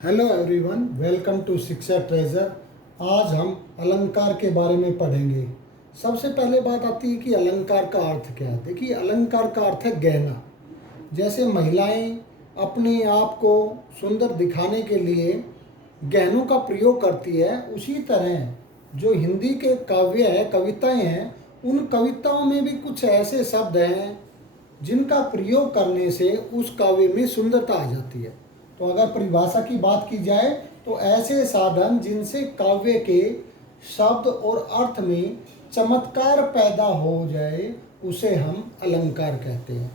Hello everyone, welcome to शिक्षा treasure. आज हम अलंकार के बारे में पढ़ेंगे। सबसे पहले बात आती है कि अलंकार का अर्थ क्या है। देखिए, अलंकार का अर्थ है गहना। जैसे महिलाएं अपने आप को सुंदर दिखाने के लिए गहनों का प्रयोग करती है, उसी तरह जो हिंदी के काव्य है, कविताएं हैं, उन कविताओं में भी कुछ ऐसे शब्द हैं जिनका प्रयोग करने से उस काव्य में सुंदरता आ जाती है। तो अगर परिभाषा की बात की जाए तो ऐसे साधन जिनसे काव्य के शब्द और अर्थ में चमत्कार पैदा हो जाए, उसे हम अलंकार कहते हैं।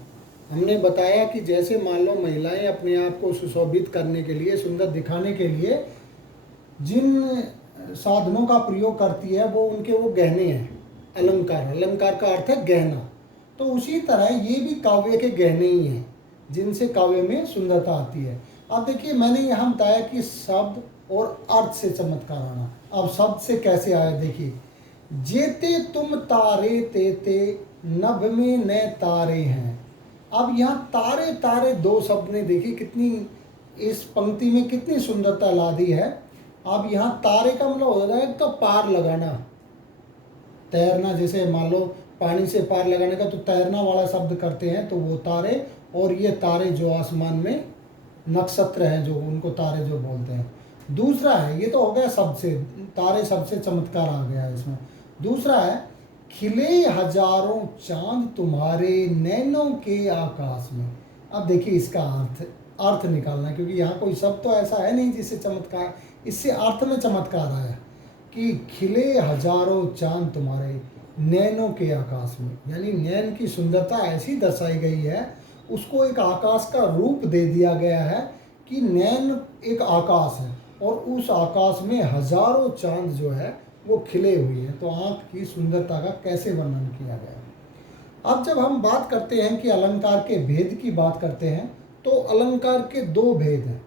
हमने बताया कि जैसे मान लो महिलाएं अपने आप को सुशोभित करने के लिए, सुंदर दिखाने के लिए जिन साधनों का प्रयोग करती है, वो गहने हैं। अलंकार, अलंकार का अर्थ है गहना। तो उसी तरह ये भी काव्य के गहने ही हैं जिनसे काव्य में सुंदरता आती है। अब देखिए, मैंने यहाँ बताया कि शब्द और अर्थ से चमत्कार आना। अब शब्द से कैसे आया, देखिए, जेते तुम तारे तेते नभ में न तारे हैं। अब यहाँ तारे तारे दो शब्द ने, देखिए कितनी इस पंक्ति में कितनी सुंदरता ला दी है। अब यहाँ तारे का मतलब हो रहा है तो पार लगाना, तैरना। जैसे मान लो पानी से पार लगाने का तो तैरना वाला शब्द करते हैं, तो वो तारे। और ये तारे जो आसमान में नक्षत्र हैं, जो उनको तारे जो बोलते हैं। दूसरा है, ये तो हो गया शब्द से, तारे शब्द से चमत्कार आ गया है इसमें। दूसरा है, खिले हजारों चांद तुम्हारे नैनों के आकाश में। अब देखिए इसका अर्थ निकालना है, क्योंकि यहाँ कोई शब्द तो ऐसा है नहीं जिससे चमत्कार, इससे अर्थ में चमत्कार आया कि खिले हजारों चांद तुम्हारे नैनों के आकाश में। यानी नैन की सुंदरता ऐसी दर्शाई गई है, उसको एक आकाश का रूप दे दिया गया है कि नैन एक आकाश है और उस आकाश में हजारों चांद जो है वो खिले हुए हैं। तो आँख की सुंदरता का कैसे वर्णन किया गया है। अब जब हम बात करते हैं कि अलंकार के भेद की बात करते हैं, तो अलंकार के दो भेद हैं।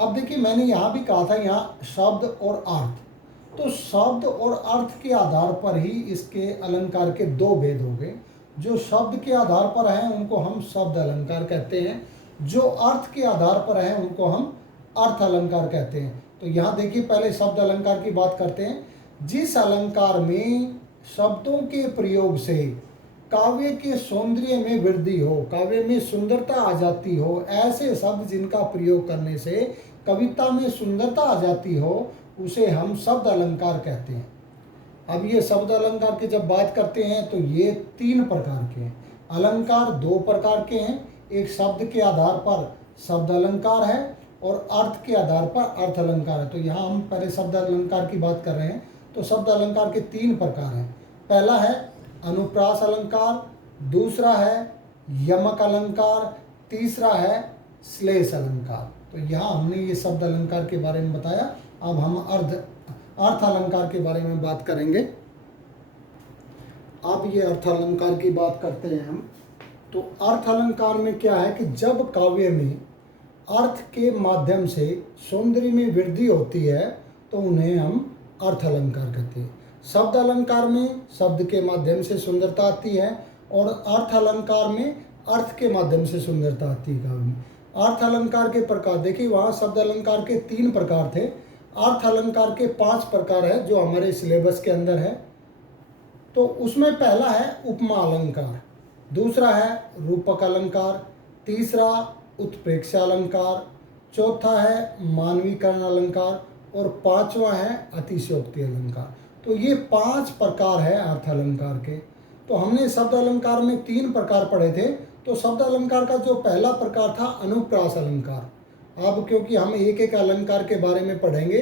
अब देखिए, मैंने यहाँ भी कहा था, यहाँ शब्द और अर्थ। तो शब्द और अर्थ के आधार पर ही इसके अलंकार के दो भेद हो गए। जो शब्द के आधार पर हैं उनको हम शब्द अलंकार कहते हैं, जो अर्थ के आधार पर हैं उनको हम अर्थ अलंकार कहते हैं। तो यहाँ देखिए, पहले शब्द अलंकार की बात करते हैं। जिस अलंकार में शब्दों के प्रयोग से काव्य के सौंदर्य में वृद्धि हो, काव्य में सुंदरता आ जाती हो, ऐसे शब्द जिनका प्रयोग करने से कविता में सुंदरता आ जाती हो, उसे हम शब्द अलंकार कहते हैं। अब ये शब्द अलंकार की जब बात करते हैं तो ये तीन प्रकार के हैं। अलंकार दो प्रकार के हैं, एक शब्द के आधार पर शब्द अलंकार है और अर्थ के आधार पर अर्थ अलंकार है। तो यहाँ हम पहले शब्द अलंकार की बात कर रहे हैं। तो शब्द अलंकार के तीन प्रकार हैं। पहला है अनुप्रास अलंकार, दूसरा है यमक अलंकार, तीसरा है श्लेष अलंकार। तो यहाँ हमने ये शब्द अलंकार के बारे में बताया। अब हम अर्थ अलंकार के बारे में बात करेंगे। अब ये अर्थ अलंकार की बात करते हैं हम। तो अर्थ अलंकार में क्या है कि जब काव्य में अर्थ के माध्यम से सौंदर्य में वृद्धि होती है तो उन्हें हम अर्थ अलंकार कहते हैं। शब्द अलंकार में शब्द के माध्यम से सुंदरता आती है और अर्थ अलंकार में अर्थ के माध्यम से सुंदरता आती है काव्य में। अर्थ अलंकार के प्रकार देखिए, वहाँ शब्द अलंकार के तीन प्रकार थे, अर्थ अलंकार के 5 प्रकार है जो हमारे सिलेबस के अंदर है। तो उसमें पहला है उपमा अलंकार, दूसरा है रूपक अलंकार, तीसरा उत्प्रेक्षा अलंकार, चौथा है मानवीकरण अलंकार और पांचवा है अतिशयोक्ति अलंकार। तो ये 5 प्रकार है अर्थ अलंकार के। तो हमने शब्द अलंकार में 3 प्रकार पढ़े थे। तो शब्द अलंकार का जो पहला प्रकार था अनुप्रास अलंकार। अब क्योंकि हम एक एक अलंकार के बारे में पढ़ेंगे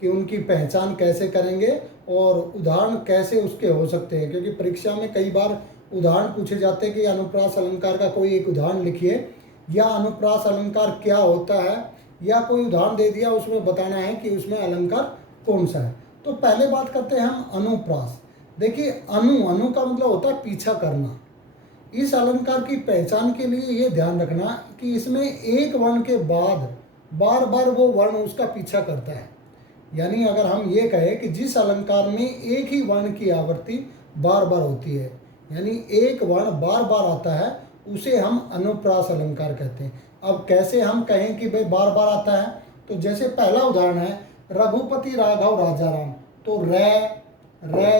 कि उनकी पहचान कैसे करेंगे और उदाहरण कैसे उसके हो सकते हैं, क्योंकि परीक्षा में कई बार उदाहरण पूछे जाते हैं कि अनुप्रास अलंकार का कोई एक उदाहरण लिखिए, या अनुप्रास अलंकार क्या होता है, या कोई उदाहरण दे दिया, उसमें बताना है कि उसमें अलंकार कौन सा है। तो पहले बात करते हैं हम अनुप्रास। देखिए, अनु का मतलब होता है पीछा करना। इस अलंकार की पहचान के लिए ये ध्यान रखना कि इसमें एक वर्ण के बाद बार बार वो वर्ण उसका पीछा करता है। यानी अगर हम ये कहें कि जिस अलंकार में एक ही वर्ण की आवृत्ति बार बार होती है, यानी एक वर्ण बार बार आता है, उसे हम अनुप्रास अलंकार कहते हैं। अब कैसे हम कहें कि भाई बार बार आता है, तो जैसे पहला उदाहरण है रघुपति राघव राजा राम, तो रे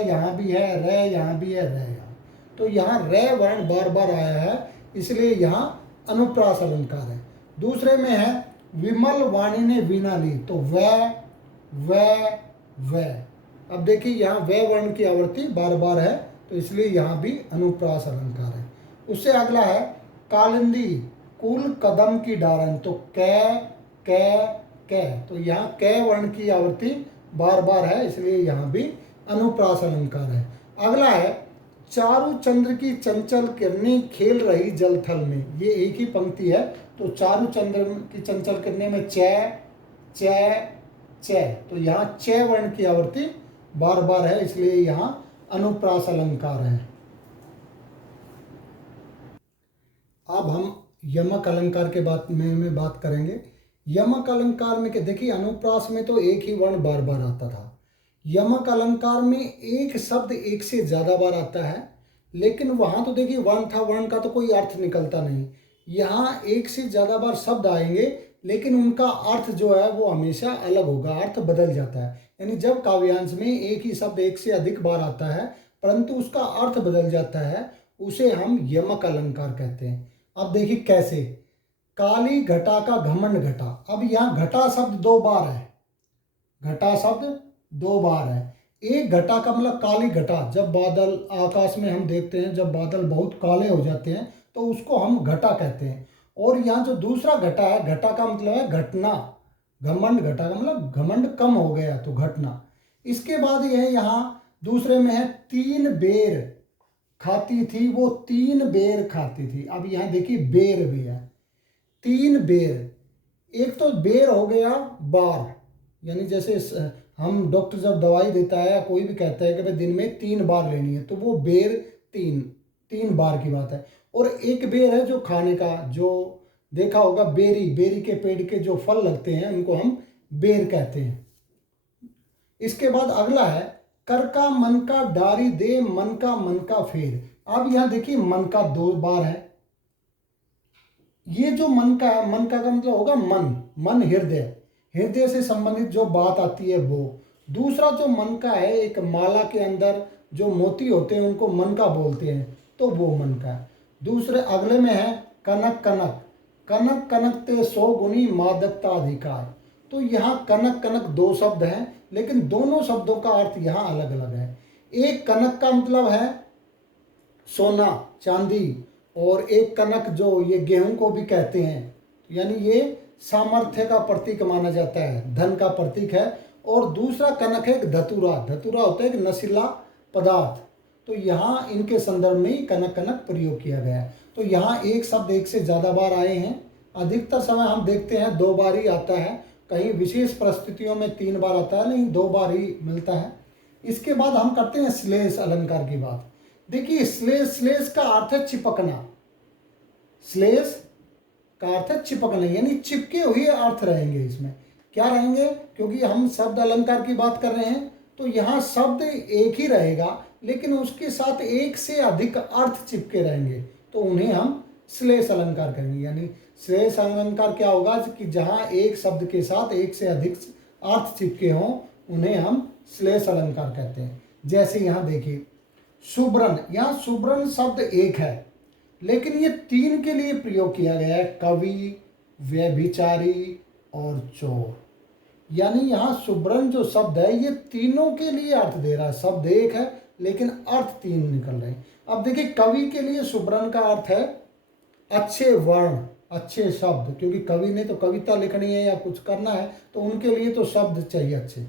यहाँ भी है, रे यहाँ भी है, रे यहाँ, तो यहाँ रे वर्ण बार बार आया है, इसलिए यहाँ अनुप्रास अलंकार है। दूसरे में है विमल वाणी ने वीणा ली, तो व। अब देखिए यहाँ व वर्ण की आवृत्ति बार बार है, तो इसलिए यहाँ भी अनुप्रास अलंकार है। उससे अगला है कालिंदी कुल कदम की डारन, तो कै, तो यहाँ कै वर्ण की आवृत्ति बार बार है, इसलिए यहाँ भी अनुप्रास अलंकार है। अगला है चारु चंद्र की चंचल किरणें खेल रही जल थल में, ये एक ही पंक्ति है, तो चारु चंद्र की चंचल किरणें में च, तो यहाँ च वर्ण की आवृत्ति बार बार है, इसलिए यहाँ अनुप्रास अलंकार है। अब हम यमक अलंकार के बात में बात करेंगे। यमक अलंकार में देखिए अनुप्रास में तो एक ही वर्ण बार बार आता था, यमक अलंकार में एक शब्द एक से ज़्यादा बार आता है, लेकिन वहाँ तो देखिए वर्ण था, वर्ण का तो कोई अर्थ निकलता नहीं। यहाँ एक से ज़्यादा बार शब्द आएंगे, लेकिन उनका अर्थ जो है वो हमेशा अलग होगा, अर्थ बदल जाता है। यानी जब काव्यांश में एक ही शब्द एक से अधिक बार आता है परंतु उसका अर्थ बदल जाता है, उसे हम यमक अलंकार कहते हैं। अब देखिए कैसे, काली घटा का घमंड घटा, अब यहाँ घटा शब्द दो बार है, घटा शब्द दो बार है। एक घटा का मतलब काली घटा, जब बादल आकाश में हम देखते हैं, जब बादल बहुत काले हो जाते हैं तो उसको हम घटा कहते हैं। और यहाँ जो दूसरा घटा है, घटा का मतलब है घटना, घमंड घटा का मतलब घमंड कम हो गया तो घटना। इसके बाद यह यहाँ दूसरे में है तीन बेर खाती थी, वो तीन बेर खाती थी। अब यहाँ देखिए बेर भी है, तीन बेर, एक तो बेर हो गया बार, यानी जैसे हम डॉक्टर जब दवाई देता है या कोई भी कहता है कि भाई दिन में 3 बार लेनी है, तो वो बेर तीन बार की बात है। और एक बेर है जो खाने का, जो देखा होगा बेरी के पेड़ के जो फल लगते हैं उनको हम बेर कहते हैं। इसके बाद अगला है कर का मन का डारी दे, मन का फेर। अब यहाँ देखिए मन का 2 बार है, ये जो मन का है, मन का मतलब होगा मन हृदय से संबंधित जो बात आती है वो। दूसरा जो मन का है, एक माला के अंदर जो मोती होते हैं उनको मन का बोलते हैं, तो वो मन का है। दूसरे अगले में है कनक ते 100 गुनी मादकता अधिकार, तो यहाँ कनक 2 शब्द हैं, लेकिन दोनों शब्दों का अर्थ यहाँ अलग अलग है। एक कनक का मतलब है सोना चांदी, और एक कनक जो ये गेहूं को भी कहते हैं, यानी ये सामर्थ्य का प्रतीक माना जाता है, धन का प्रतीक है। और दूसरा कनक है एक धतूरा होता है एक नशीला पदार्थ, तो यहाँ इनके संदर्भ में ही कनक प्रयोग किया गया है। तो यहाँ एक शब्द एक से ज़्यादा बार आए हैं, अधिकतर समय हम देखते हैं 2 बार ही आता है, कहीं विशेष परिस्थितियों में 3 बार आता है, नहीं 2 बार ही मिलता है। इसके बाद हम करते हैं श्लेष अलंकार की बात। देखिए श्लेष का अर्थ है चिपकना, श्लेष का अर्थ है चिपकना, यानी चिपके हुए अर्थ रहेंगे। इसमें क्या रहेंगे, क्योंकि हम शब्द अलंकार की बात कर रहे हैं, तो यहाँ शब्द एक ही रहेगा लेकिन उसके साथ एक से अधिक अर्थ चिपके रहेंगे, तो उन्हें हम श्लेष अलंकार करेंगे। यानी श्लेष अलंकार क्या होगा कि जहाँ एक शब्द के साथ एक से अधिक अर्थ चिपके हों, उन्हें हम श्लेष अलंकार कहते हैं। जैसे यहाँ देखिए सुब्रन, यहाँ सुब्रन शब्द एक है लेकिन ये 3 के लिए प्रयोग किया गया है, कवि, व्यभिचारी और चोर। यानी यहाँ सुब्रन जो शब्द है ये तीनों के लिए अर्थ दे रहा है, शब्द एक है लेकिन अर्थ 3 निकल रहे हैं। अब देखिए कवि के लिए सुब्रन का अर्थ है अच्छे वर्ण, अच्छे शब्द, क्योंकि कवि ने तो कविता लिखनी है या कुछ करना है, तो उनके लिए तो शब्द चाहिए अच्छे।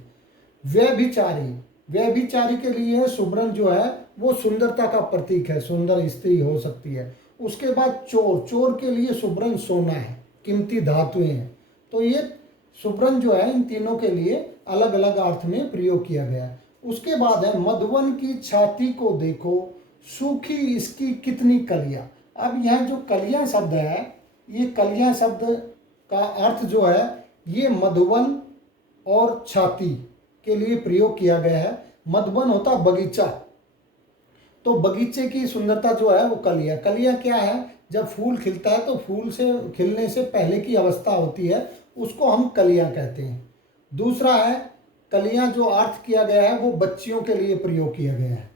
व्यभिचारी के लिए सुब्रन जो है वो सुंदरता का प्रतीक है, सुंदर स्त्री हो सकती है। उसके बाद चोर के लिए सुब्रन सोना है, कीमती धातुएं हैं। तो ये सुब्रन जो है इन तीनों के लिए अलग अलग अर्थ में प्रयोग किया गया है। उसके बाद है मधुवन की छाती को देखो, सूखी इसकी कितनी कलियां। अब यह जो कलियां शब्द है, ये कलियां शब्द का अर्थ जो है ये मधुवन और छाती के लिए प्रयोग किया गया है। मधुवन होता बगीचा, तो बगीचे की सुंदरता जो है वो कलियां क्या है, जब फूल खिलता है तो फूल से खिलने से पहले की अवस्था होती है उसको हम कलियां कहते हैं। दूसरा है कलियां, जो अर्थ किया गया है वो बच्चियों के लिए प्रयोग किया गया है।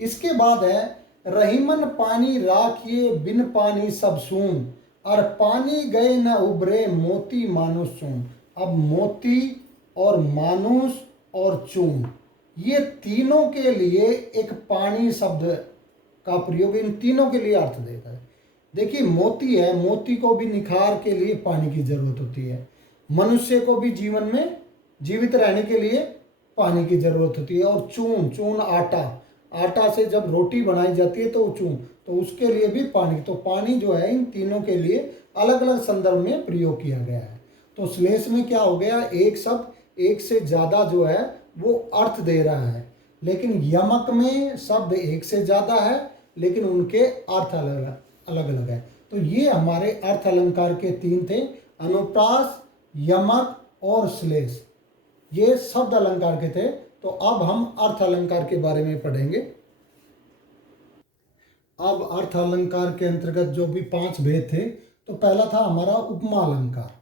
इसके बाद है रहीमन पानी राखिए बिन पानी सब सून, और पानी गए न उभरे मोती मानुष चून। अब मोती और मानुष और चून, ये तीनों के लिए एक पानी शब्द का प्रयोग इन तीनों के लिए अर्थ देता है। देखिए मोती है, मोती को भी निखार के लिए पानी की जरूरत होती है। मनुष्य को भी जीवन में जीवित रहने के लिए पानी की जरूरत होती है। और चून, चून आटा, आटा से जब रोटी बनाई जाती है तो चून, तो उसके लिए भी पानी। तो पानी जो है इन तीनों के लिए अलग अलग संदर्भ में प्रयोग किया गया है। तो श्लेष में क्या हो गया, एक शब्द एक से ज्यादा जो है वो अर्थ दे रहा है, लेकिन यमक में शब्द एक से ज्यादा है लेकिन उनके अर्थ अलग अलग है। तो ये हमारे अर्थ अलंकार के तीन थे, अनुप्रास, यमक और श्लेष, ये शब्द अलंकार के थे। तो अब हम अर्थ अलंकार के बारे में पढ़ेंगे। अब अर्थ अलंकार के अंतर्गत जो भी 5 भेद थे, तो पहला था हमारा उपमा अलंकार।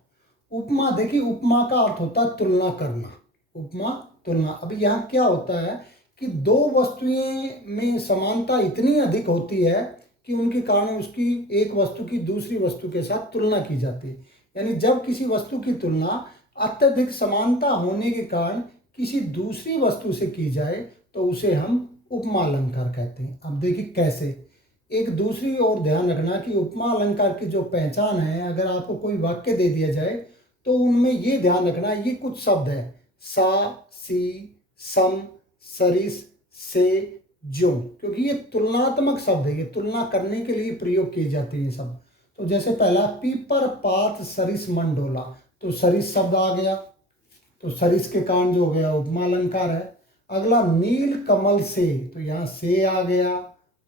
उपमा, देखिए उपमा का अर्थ होता है तुलना करना, उपमा तुलना। अब यहाँ क्या होता है कि दो वस्तुएं में समानता इतनी अधिक होती है कि उनके कारण उसकी एक वस्तु की दूसरी वस्तु के साथ तुलना की जाती है। यानी जब किसी वस्तु की तुलना अत्यधिक समानता होने के कारण किसी दूसरी वस्तु से की जाए तो उसे हम उपमा अलंकार कहते हैं। अब देखिए कैसे, एक दूसरी ओर ध्यान रखना कि उपमा अलंकार की जो पहचान है, अगर आपको कोई वाक्य दे दिया जाए तो उनमें ये ध्यान रखना, ये कुछ शब्द है सा, सी, सम, सरिस, से, जो, क्योंकि ये तुलनात्मक शब्द है, ये तुलना करने के लिए प्रयोग किए जाते हैं शब्द। तो जैसे पहला पीपर पात सरिस मंडोला, तो सरिस शब्द आ गया, तो सरिस के कारण जो हो गया उपमा अलंकार है। अगला नील कमल से, तो यहाँ से आ गया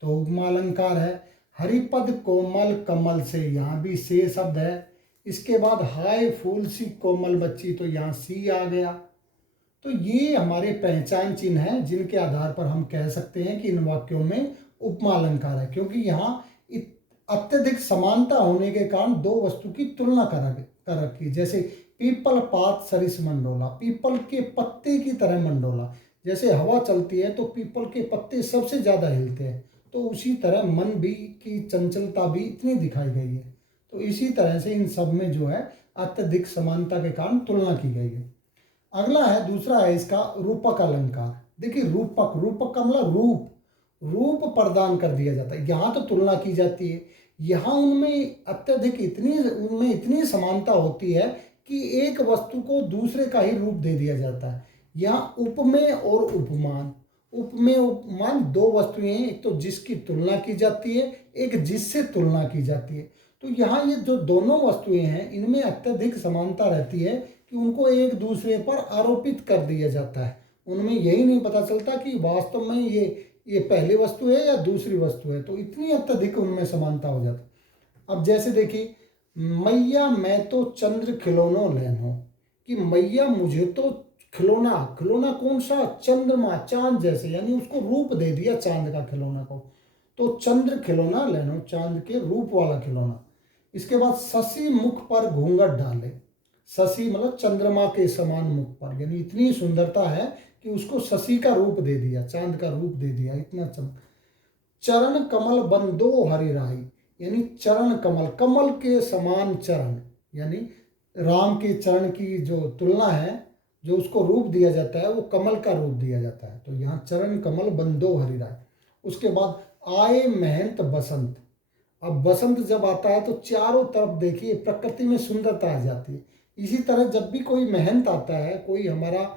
तो उपमा अलंकार है। हरिपद कोमल कमल से, यहाँ भी से शब्द है। इसके बाद हाय फूल सी कोमल बच्ची, तो यहाँ सी आ गया। तो ये हमारे पहचान चिन्ह हैं जिनके आधार पर हम कह सकते हैं कि इन वाक्यों में उपमा अलंकार है, क्योंकि यहाँ अत्यधिक समानता होने के कारण दो वस्तु की तुलना कर रखी। जैसे पीपल पात सरिस मंडोला, पीपल के पत्ते की तरह मंडोला, जैसे हवा चलती है तो पीपल के पत्ते सबसे ज़्यादा हिलते हैं, तो उसी तरह मन भी की चंचलता भी इतनी दिखाई गई है। तो इसी तरह से इन सब में जो है अत्यधिक समानता के कारण तुलना की गई है। अगला है, दूसरा है इसका रूपक अलंकार। देखिए रूपक, रूपक का मतलब रूप, रूप प्रदान कर दिया जाता है। यहाँ तो तुलना की जाती है, यहाँ उनमें अत्यधिक उनमें इतनी समानता होती है कि एक वस्तु को दूसरे का ही रूप दे दिया जाता है। यहाँ उपमेय और उपमान, उपमेय उपमान दो वस्तुएं हैं, एक तो जिसकी तुलना की जाती है, एक जिससे तुलना की जाती है। तो यहाँ ये जो दोनों वस्तुएं हैं इनमें अत्यधिक समानता रहती है कि उनको एक दूसरे पर आरोपित कर दिया जाता है। उनमें यही नहीं पता चलता कि वास्तव में ये पहली वस्तु है या दूसरी वस्तु है, तो इतनी अत्यधिक उनमें समानता हो जाती है। अब जैसे देखिए, मैया मैं तो चंद्र खिलौनो लेनो, कि मैया मुझे तो खिलौना, खिलौना कौन सा, चंद्रमा, चांद जैसे, यानी उसको रूप दे दिया चांद का खिलौना को, तो चंद्र खिलौना लेनो, चांद के रूप वाला खिलौना। इसके बाद शशि मुख पर घूंघट डाले, शशि मतलब चंद्रमा के समान मुख पर, यानी इतनी सुंदरता है कि उसको शशि का रूप दे दिया, चांद का रूप दे दिया, इतना चरण कमल बंदो हरिराई, यानी चरण कमल, कमल के समान चरण, यानी राम के चरण की जो तुलना है, जो उसको रूप दिया जाता है वो कमल का रूप दिया जाता है। तो यहाँ चरण कमल बंदो हरिराय। उसके बाद आए महंत बसंत, अब बसंत जब आता है तो चारों तरफ देखिए प्रकृति में सुंदरता आ जाती है। इसी तरह जब भी कोई महंत आता है, कोई हमारा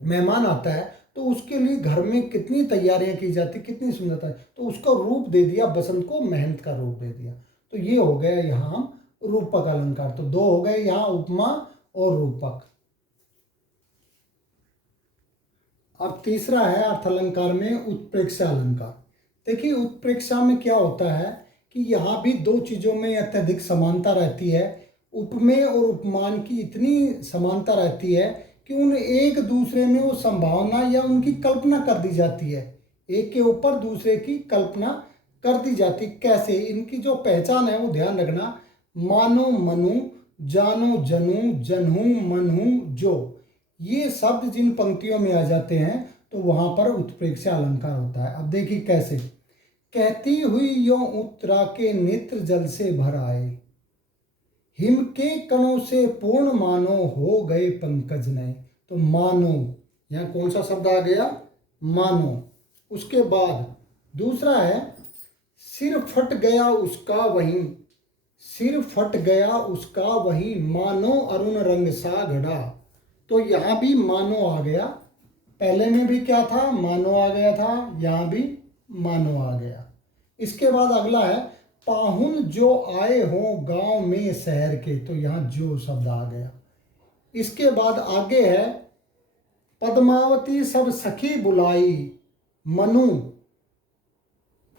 मेहमान आता है, तो उसके लिए घर में कितनी तैयारियां की जाती, कितनी सुंदरता है, तो उसका रूप दे दिया, बसंत को महंत का रूप दे दिया। तो ये हो गया यहाँ रूपक अलंकार। तो दो हो गए यहाँ, उपमा और रूपक। अब तीसरा है अर्थ अलंकार में उत्प्रेक्षा अलंकार। देखिए उत्प्रेक्षा में क्या होता है कि यहाँ भी दो चीज़ों में अत्यधिक समानता रहती है। उपमेय और उपमान की इतनी समानता रहती है कि उन एक दूसरे में वो संभावना या उनकी कल्पना कर दी जाती है, एक के ऊपर दूसरे की कल्पना कर दी जाती। कैसे, इनकी जो पहचान है वो ध्यान रखना, मानो मनु जानो जनू जनहू मनहू जो, ये शब्द जिन पंक्तियों में आ जाते हैं तो वहां पर उत्प्रेक्षा अलंकार होता है। अब देखिए कैसे, कहती हुई यो उत्तरा के नेत्र जल से भर आए, हिम के कणों से पूर्ण मानो हो गए पंकज नए। तो मानो, यहाँ कौन सा शब्द आ गया, मानो। उसके बाद दूसरा है, सिर फट गया उसका वहीं, सिर फट गया उसका वहीं, मानो अरुण रंग सा घड़ा। तो यहाँ भी मानो आ गया, पहले में भी क्या था, मानो आ गया था, यहाँ भी मानो आ गया। इसके बाद अगला है, पाहुन जो आए हो गांव में शहर के, तो यहाँ जो शब्द आ गया। इसके बाद आगे है, पद्मावती सब सखी बुलाई, मनु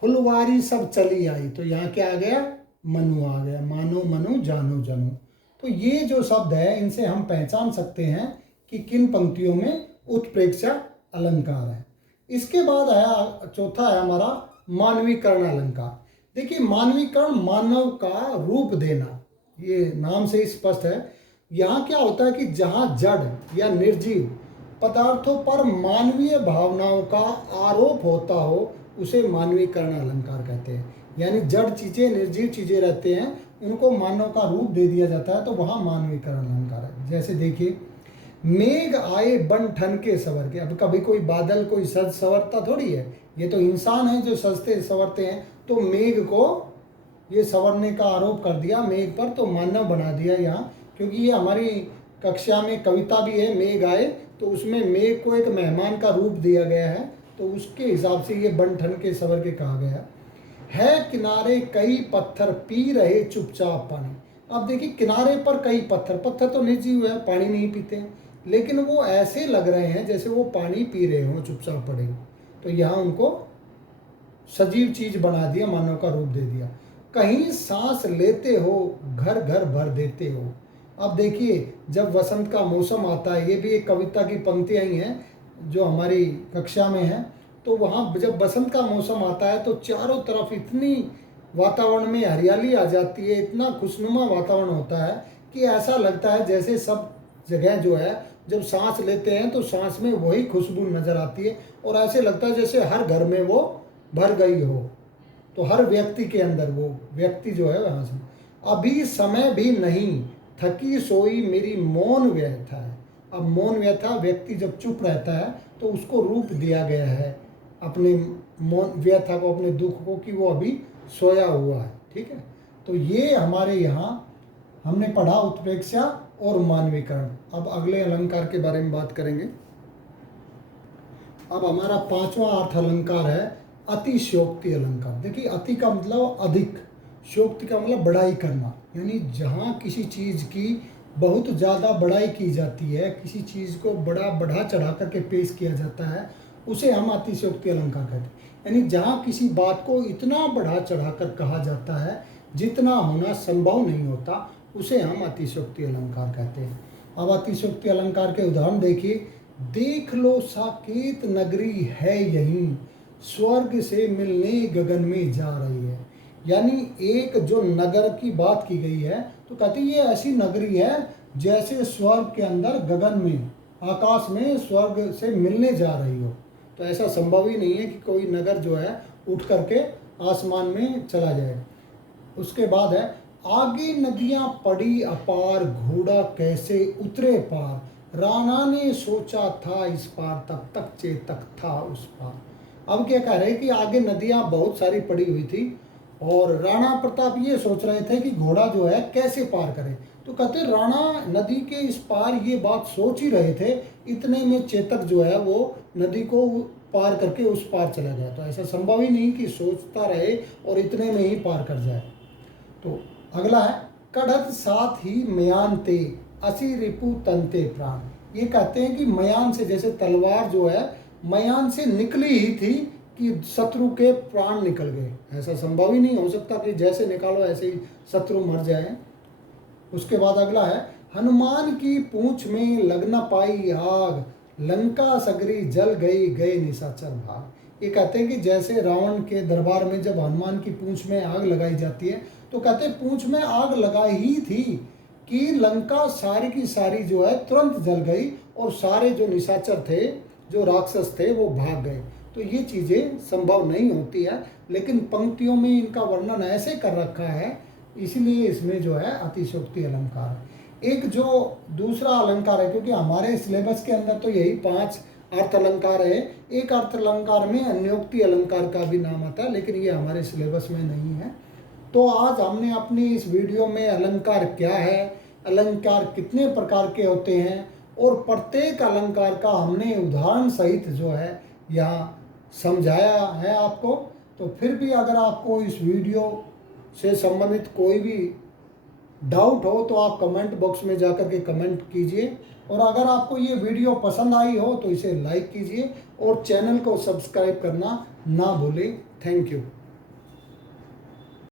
फुलवारी सब चली आई। तो यहाँ क्या आ गया, मनु आ गया, मानो मनु जानो जनू। तो ये जो शब्द है इनसे हम पहचान सकते हैं कि किन पंक्तियों में उत्प्रेक्षा अलंकार है। इसके बाद है चौथा है हमारा मानवीकरण अलंकार। देखिए मानवीकरण, मानव का रूप देना, ये नाम से ही स्पष्ट है। यहाँ क्या होता है कि जहाँ जड़ या निर्जीव पदार्थों पर मानवीय भावनाओं का आरोप होता हो उसे मानवीकरण अलंकार कहते हैं। यानी जड़ चीज़ें, निर्जीव चीज़ें रहते हैं, उनको मानव का रूप दे दिया जाता है, तो वहाँ मानवीकरण अलंकार है। जैसे देखिए, मेघ आए बन ठन के सवर के। अब कभी कोई बादल कोई सज संवरता थोड़ी है, ये तो इंसान है जो सजते संवरते हैं। तो मेघ को ये संवरने का आरोप कर दिया मेघ पर, तो मानव बना दिया यहाँ, क्योंकि ये हमारी कक्षा में कविता भी है मेघ आए, तो उसमें मेघ को एक मेहमान का रूप दिया गया है, तो उसके हिसाब से ये बन ठन के सवर के कहा गया है। किनारे कई पत्थर पी रहे चुपचाप पानी। अब देखिए किनारे पर कई पत्थर, पत्थर तो निर्जीव है, पानी नहीं पीते, लेकिन वो ऐसे लग रहे हैं जैसे वो पानी पी रहे हों, चुपचाप पड़े हों। तो यहाँ उनको सजीव चीज बना दिया, मानव का रूप दे दिया। कहीं सांस लेते हो घर घर भर देते हो। अब देखिए जब वसंत का मौसम आता है, ये भी एक कविता की पंक्तियाँ ही हैं जो हमारी कक्षा में है। तो वहाँ जब बसंत का मौसम आता है तो चारों तरफ इतनी वातावरण में हरियाली आ जाती है, इतना खुशनुमा वातावरण होता है कि ऐसा लगता है जैसे सब जगह जो है, जब सांस लेते हैं तो सांस में वही खुशबू नज़र आती है, और ऐसे लगता है जैसे हर घर में वो भर गई हो। तो हर व्यक्ति के अंदर वो व्यक्ति जो है वहाँ से, अभी समय भी नहीं थकी सोई मेरी मौन व्यथा है। अब मौन व्यथा, व्यक्ति जब चुप रहता है तो उसको रूप दिया गया है अपने मौन व्यथा को, अपने दुख को, कि वो अभी सोया हुआ है। ठीक है, तो ये हमारे यहाँ हमने पढ़ा उत्प्रेक्षा और मानवीकरण। अब अगले अलंकार के बारे में बात करेंगे। अब हमारा पांचवा अर्थ अलंकार है अतिशयोक्ति अलंकार। देखिए अति का मतलब अधिक, शोक्ति का मतलब बड़ाई करना, यानी जहाँ किसी चीज़ की बहुत ज़्यादा बड़ाई की जाती है, किसी चीज़ को बड़ा बढ़ा चढ़ा करके पेश किया जाता है, उसे हम अतिशयोक्ति अलंकार कहते हैं। यानी जहाँ किसी बात को इतना बढ़ा चढ़ा कर कहा जाता है जितना होना संभव नहीं होता, उसे हम अतिशयोक्ति अलंकार कहते हैं। अब अतिशयोक्ति अलंकार के उदाहरण देखिए, देख लो साकेत नगरी है यहीं, स्वर्ग से मिलने गगन में जा रही है। यानी एक जो नगर की बात की गई है, तो कहते ये ऐसी नगरी है जैसे स्वर्ग के अंदर गगन में, आकाश में स्वर्ग से मिलने जा रही हो। तो ऐसा संभव ही नहीं है कि कोई नगर जो है उठ करके आसमान में चला जाए। उसके बाद है, आगे नदियां पड़ी अपार, घोड़ा कैसे उतरे पार, राणा ने सोचा था इस पार, तब तक चेतक था उस पार। अब क्या कह रहे हैं कि आगे नदियां बहुत सारी पड़ी हुई थी और राणा प्रताप ये सोच रहे थे कि घोड़ा जो है कैसे पार करे। तो कहते राणा नदी के इस पार ये बात सोच ही रहे थे, इतने में चेतक जो है वो नदी को पार करके उस पार चला गया। तो ऐसा संभव ही नहीं कि सोचता रहे और इतने में ही पार कर जाए। तो अगला है, कढ़त साथ ही मयान ते, असी रिपु तंते प्राण। ये कहते हैं कि मयान से, जैसे तलवार जो है मयान से निकली ही थी कि शत्रु के प्राण निकल गए। ऐसा संभव ही नहीं हो सकता कि जैसे निकालो ऐसे ही शत्रु मर जाए। उसके बाद अगला है, हनुमान की पूंछ में लग न पाई आग, लंका सगरी जल गई गए निशाचर भाग। ये कहते हैं कि जैसे रावण के दरबार में जब हनुमान की पूंछ में आग लगाई जाती है, तो कहते हैं पूंछ में आग लगाई ही थी कि लंका सारी की सारी जो है तुरंत जल गई और सारे जो निशाचर थे, जो राक्षस थे, वो भाग गए। तो ये चीज़ें संभव नहीं होती है, लेकिन पंक्तियों में इनका वर्णन ऐसे कर रखा है, इसलिए इसमें जो है अतिशयोक्ति अलंकार है। एक जो दूसरा अलंकार है, क्योंकि हमारे सिलेबस के अंदर तो यही 5 अर्थ अलंकार है, एक अर्थ अलंकार में अन्योक्ति अलंकार का भी नाम आता है, लेकिन ये हमारे सिलेबस में नहीं है। तो आज हमने अपनी इस वीडियो में अलंकार क्या है, अलंकार कितने प्रकार के होते हैं, और प्रत्येक अलंकार का हमने उदाहरण सहित जो है यहाँ समझाया है आपको। तो फिर भी अगर आपको इस वीडियो से संबंधित कोई भी डाउट हो तो आप कमेंट बॉक्स में जाकर के कमेंट कीजिए, और अगर आपको ये वीडियो पसंद आई हो तो इसे लाइक कीजिए और चैनल को सब्सक्राइब करना ना भूलें। Thank you.